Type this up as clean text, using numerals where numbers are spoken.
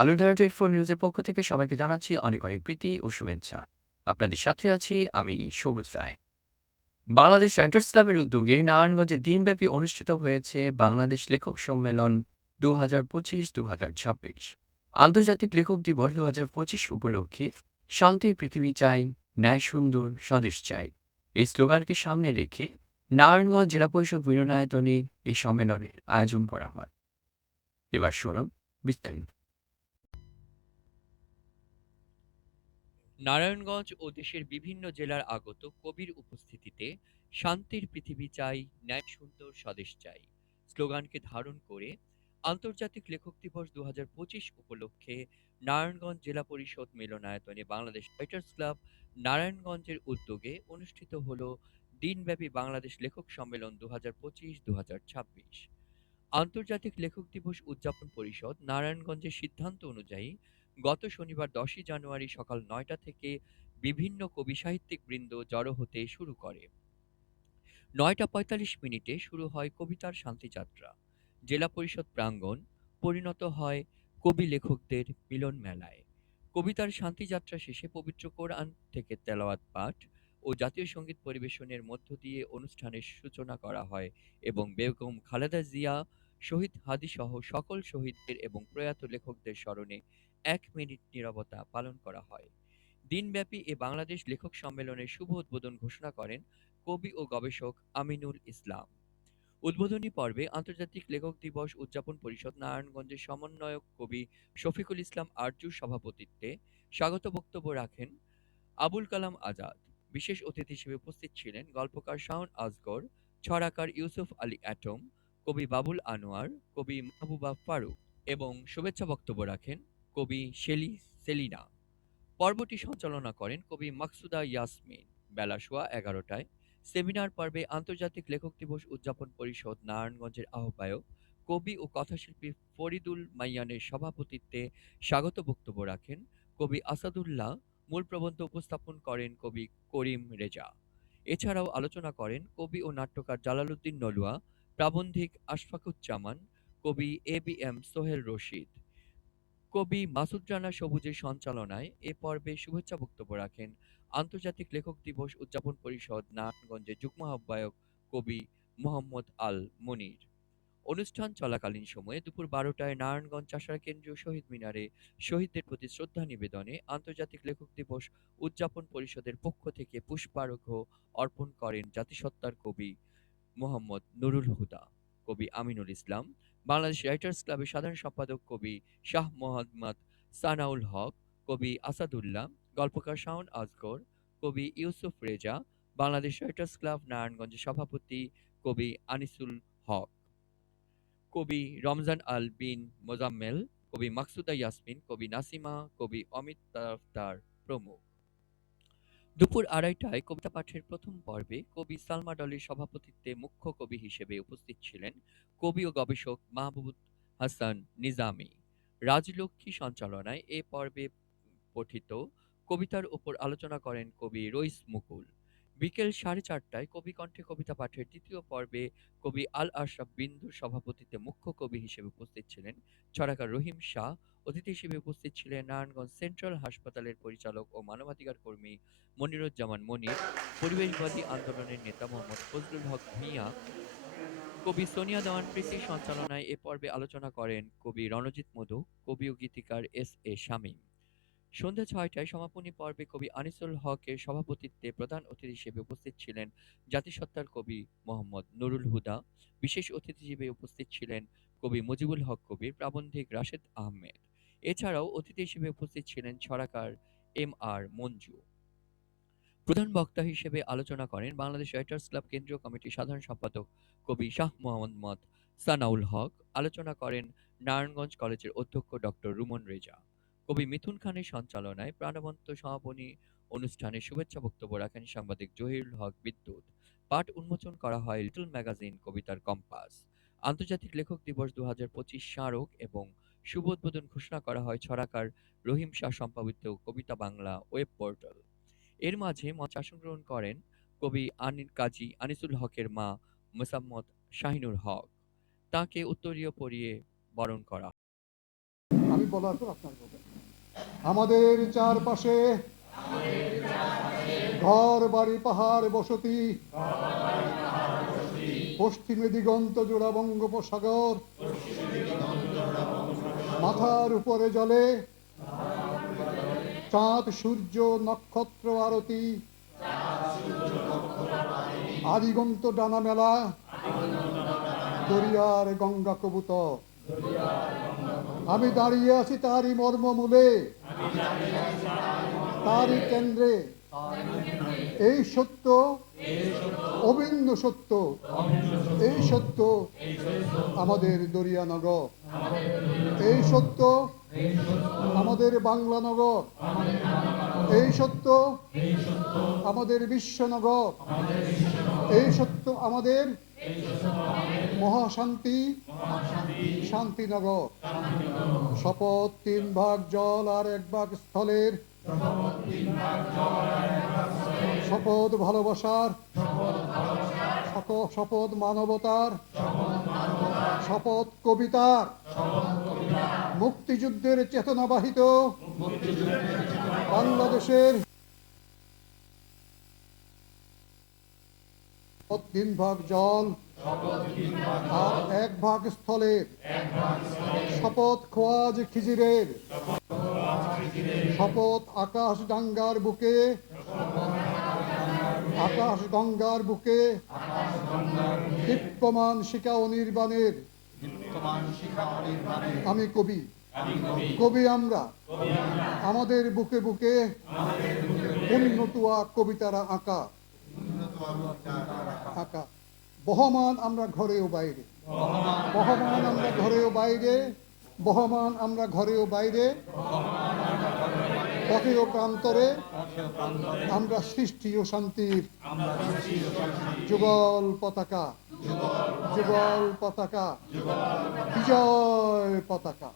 আলুধারা 24 নিউজের পক্ষ থেকে সবাইকে জানাচ্ছি অনেক, অনেক প্রীতি ও শুভেচ্ছা। আপনাদের সাথে আছি আমি সবুজ রায়। বাংলাদেশ রাইটার্স ক্লাবের উদ্যোগে নারায়ণগঞ্জে দিনব্যাপী অনুষ্ঠিত হয়েছে বাংলাদেশ লেখক সম্মেলন 2025-2026। আন্তর্জাতিক লেখক দিবস 2025 উপলক্ষে শান্তির পৃথিবী চাই, ন্যায় সুন্দর, স্বদেশ চাই এই স্লোগানকে সামনে রেখে নারায়ণগঞ্জ জেলা পরিষদ মিলনায়তনে এই সম্মেলনের আয়োজন করা হয়। এবার শুনুন বিস্তারিত। নারায়ণগঞ্জ ও দেশের বিভিন্ন জেলার আগত কবির উপস্থিতিতে শান্তির পৃথিবী চাই, ন্যায় সুন্দর স্বদেশ চাই স্লোগানকে ধারণ করে আন্তর্জাতিক লেখক দিবস 2025 উপলক্ষে নারায়ণগঞ্জ জেলা পরিষদ মিলনায়তনে বাংলাদেশ রাইটার্স ক্লাব নারায়ণগঞ্জের উদ্যোগে অনুষ্ঠিত হল দিনব্যাপী বাংলাদেশ লেখক সম্মেলন 2025-2026। আন্তর্জাতিক লেখক দিবস উদযাপন পরিষদ নারায়ণগঞ্জের সিদ্ধান্ত অনুযায়ী গত শনিবার 10ই জানুয়ারি সকাল 9টা থেকে বিভিন্ন কবি সাহিত্যিক বৃন্দ জড়ো হতে শুরু করে। 9টা 45 মিনিটে শুরু হয় কবিতার শান্তিযাত্রা। জেলা পরিষদ প্রাঙ্গণ পরিণত হয় কবি লেখকদের মিলন মেলায়। কবিতার শান্তিযাত্রা শেষে পবিত্র কোরআন থেকে তেলাওয়াত পাঠ ও জাতীয় সঙ্গীত পরিবেশনের মধ্য দিয়ে অনুষ্ঠানের সূচনা করা হয় এবং বেগম খালেদা জিয়া, শহীদ হাদি সহ সকল শহীদদের এবং প্রয়াত লেখকদের স্মরণে 1 মিনিট নীরবতা পালন করা হয়। দিনব্যাপী এ বাংলাদেশ লেখক সম্মেলনের শুভ উদ্বোধন ঘোষণা করেন কবি ও গবেষক আমিনুল ইসলাম। উদ্বোধনী পর্বে আন্তর্জাতিক লেখক দিবস উদযাপন পরিষদ নারায়ণগঞ্জের সমন্বয়ক কবি শফিকুল ইসলাম আরজুর সভাপতিত্বে স্বাগত বক্তব্য রাখেন আবুল কালাম আজাদ। বিশেষ অতিথি হিসেবে উপস্থিত ছিলেন গল্পকার শাওন আজগর, ছড়াকার ইউসুফ আলী অ্যাটম, কবি বাবুল আনোয়ার, কবি মাহবুবা ফারুক এবং শুভেচ্ছা বক্তব্য রাখেন কবি সেলিনা। পর্বটি সঞ্চালনা করেন কবি মাকসুদা ইয়াসমিন। বেলা সোয়া 11টায় সেমিনার পর্বে আন্তর্জাতিক লেখক দিবস উদযাপন পরিষদ নারায়ণগঞ্জের আহ্বায়ক কবি ও কথাশিল্পী ফরিদুল মাইয়ানের সভাপতিত্বে স্বাগত বক্তব্য রাখেন কবি আসাদুল্লাহ। মূল প্রবন্ধ উপস্থাপন করেন কবি করিম রেজা। এছাড়াও আলোচনা করেন কবি ও নাট্যকার জালালউদ্দিন নলুয়া, প্রাবন্ধিক আশফাকুজ্জামান, কবি এ.বি.এম সোহেল রশিদ। কবি মাসুদ রানা সবুজের সঞ্চালনায় এ পর্বে শুভেচ্ছা বক্তব্য রাখেন আন্তর্জাতিক লেখক দিবস উদযাপন পরিষদ নারায়ণগঞ্জের যুগ্ম আহ্বায়ক কবি মোহাম্মদ আল মনির। অনুষ্ঠান চলাকালীন সময়ে দুপুর 12টায় নারায়ণগঞ্জ চাষারা কেন্দ্রীয় শহীদ মিনারে শহীদদের প্রতি শ্রদ্ধা নিবেদনে আন্তর্জাতিক লেখক দিবস উদযাপন পরিষদের পক্ষ থেকে পুষ্পার্ঘ্য অর্পণ করেন জাতিসত্তার কবি মোহাম্মদ নুরুল হুদা, কবি আমিনুল ইসলাম, বাংলাদেশ রাইটার্স ক্লাবের সাধারণ সম্পাদক কবি শাহ মোহাম্মদ সানাউল হক, কবি আসাদুল্লাহ, গল্পকার শাওন আজগর, কবি ইউসুফ রেজা, বাংলাদেশ রাইটার্স ক্লাব নারায়ণগঞ্জের সভাপতি কবি আনিসুল হক, কবি রমজান আল বিন মোজাম্মেল, কবি মাকসুদা ইয়াসমিন, কবি নাসিমা, কবি অমিত তারফদার প্রমুখ। দুপুর 2:30টায় কবিতা পাঠের প্রথম পর্বে কবি সালমা ডলির সভাপতিত্বে মুখ্য কবি হিসেবে উপস্থিত ছিলেন কবি ও গবেষক মাহবুব হাসান নিজামী। রাজলক্ষ্মী সঞ্চালনায় এ পর্বে পঠিত কবিতার উপর আলোচনা করেন কবি রইস মুকুল। বিকেল 4:30টায় কবি কণ্ঠে কবিতা পাঠের দ্বিতীয় পর্বে কবি আল আশরাফ বিন্দুর সভাপতিত্বে মুখ্য কবি হিসেবে উপস্থিত ছিলেন ছড়াকার রহিম শাহ। অতিথি হিসেবে উপস্থিত ছিলেন নারায়ণগঞ্জ সেন্ট্রাল হাসপাতালের পরিচালক ও মানবাধিকার কর্মী মনিরুজ্জামান মনির, পরিবেশবাদী আন্দোলনের নেতা মোহাম্মদ ফজলুল হক ভূঁইয়া। কবি সোনিয়া দেওয়ান প্রীতির সঞ্চালনায় এ পর্বে আলোচনা করেন কবি রণজিৎ মধু, কবি ও গীতিকার এস.এ. শামীম। সন্ধ্যা 6টায় সমাপনী পর্বে কবি আনিসুল হকের সভাপতিত্বে প্রধান অতিথি হিসেবে উপস্থিত ছিলেন জাতিসত্তার কবি মোহাম্মদ নুরুল হুদা। বিশেষ অতিথি হিসেবে উপস্থিত ছিলেন কবি মুজিবুল হক কবির, প্রাবন্ধিক রাশেদ আহমেদ। এছাড়াও অতিথি হিসেবে উপস্থিত ছিলেন ছড়াকার এম.আর. মঞ্জু। প্রধান বক্তা হিসেবে আলোচনা করেন বাংলাদেশ রাইটার্স ক্লাব কেন্দ্রীয় কমিটির সাধারণ সম্পাদক কবি শাহ মোহাম্মদ সানাউল হক। আলোচনা করেন নারায়ণগঞ্জ কলেজের অধ্যক্ষ ডক্টর রুমন রেজা। কবি মিথুন খানের সঞ্চালনায় প্রাণবন্ত সমাপনী অনুষ্ঠানে শুভেচ্ছা বক্তব্য রাখেন সাংবাদিক জহিরুল হক বিদ্যুৎ। পাঠ উন্মোচন করা হয় লিটল ম্যাগাজিন কবিতার কম্পাস। আন্তর্জাতিক লেখক দিবস 2025 স্মারক এবং শুভ উদ্বোধন ঘোষণা করা হয় ছড়াকার রহিম শাহ সম্পাদিত কবিতা বাংলা ওয়েব পোর্টাল। এর মাঝে মঞ্চে আসন গ্রহণ করেন কবি কাজী আনিসুল হকের মা মোসাম্মৎ শাহিনুর হক। তাঁকে উত্তরীয় পরিয়ে বরণ করা হয়। বলার পর আপনার বলবেন। আমাদের চারপাশে ঘর বাড়ি পাহাড় বসতি, পশ্চিমে দিগন্ত জোড়া বঙ্গোপসাগর, মাথার উপরে জলে চাঁদ সূর্য নক্ষত্র আরতি, আদিগন্ত ডানা মেলা, দরিয়ার গঙ্গা কবুতর। আমি দাঁড়িয়ে আছি তারই মর্মমূলে, তারই কেন্দ্রে। এই সত্য অভিন্ন সত্য, এই সত্য আমাদের দরিয়ানগর, এই সত্য আমাদের বাংলানগর, এই সত্য আমাদের বিশ্বনগর, এই সত্য আমাদের মহাশান্তি শান্তিনগর। শপথ 3 ভাগ জল আর 1 ভাগ স্থলের, শপথ ভালোবাসার, শপথ মানবতার, শপথ কবিতার, মুক্তিযুদ্ধের চেতনাবাহিত বাংলাদেশের 3 ভাগ জল আর 1 ভাগ স্থলের, শপথ খোয়াজ খিজিরের, শপথ আকাশ গঙ্গার বুকে, আকাশ গঙ্গার বুকে দীপ্যমান শিখা অনির্বাণের। আমি কবি, কবি আমরা, আমাদের বুকে বুকে উন্নতুয়া কবিতারা আঁকা আঁকা। বহমান আমরা ঘরেও বাইরে, বহমান আমরা ঘরেও বাইরে, বহমান আমরা ঘরেও বাইরে, পথে ও প্রান্তরে আমরা সৃষ্টি ও শান্তির যুগল পতাকা, যুগল পতাকা, বিজয় পতাকা।